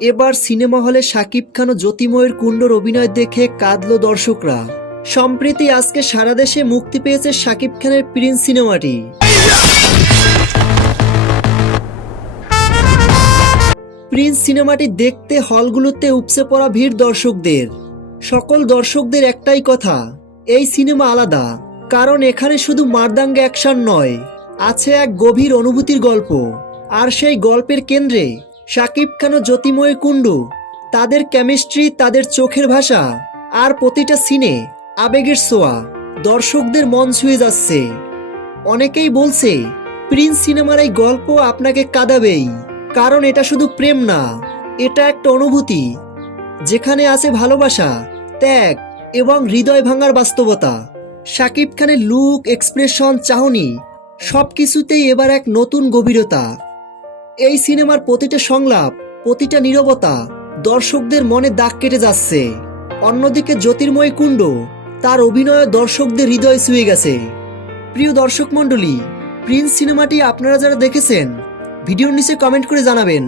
এবার সিনেমা হলে শাকিব খান ও জ্যোতিময়ের কুণ্ডর অভিনয় দেখে কাঁদলো দর্শকরা। সম্প্রতি আজকে সারা দেশে মুক্তি পেয়েছে শাকিব খানের প্রিন্স সিনেমাটি। প্রিন্স সিনেমাটি দেখতে হলগুলোতে উপচে পড়া ভিড় দর্শকদের। সকল দর্শকদের একটাই কথা, এই সিনেমা আলাদা, কারণ এখানে শুধু মারদাঙ্গা অ্যাকশন নয়, আছে এক গভীর অনুভূতির গল্প। আর সেই গল্পের কেন্দ্রে শাকিব খান ও জ্যোতিময় কুণ্ডু, তাদের কেমিস্ট্রি, তাদের চোখের ভাষা আর প্রতিটা সিনে আবেগের ছোঁয়া দর্শকদের মন ছুঁয়ে যাচ্ছে। অনেকেই বলছে প্রিন্স সিনেমার এই গল্প আপনাকে কাঁদাবেই, কারণ এটা শুধু প্রেম না, এটা একটা অনুভূতি যেখানে আছে ভালোবাসা, ত্যাগ এবং হৃদয় ভাঙার বাস্তবতা। শাকিব খানের লুক, এক্সপ্রেশন, চাহনি সবকিছুতেই এবার এক নতুন গভীরতা। এই সিনেমার প্রতিটা সংলাপ, প্রতিটা নীরবতা দর্শকদের মনে দাগ কেটে যাচ্ছে। অন্যদিকে জ্যোতির্ময় কুণ্ডু, তার অভিনয় দর্শকদের হৃদয় ছুঁয়ে গেছে। প্রিয় দর্শক মণ্ডলী, প্রিন্স সিনেমাটি আপনারা যারা দেখেছেন ভিডিওর নিচে কমেন্ট করে জানাবেন।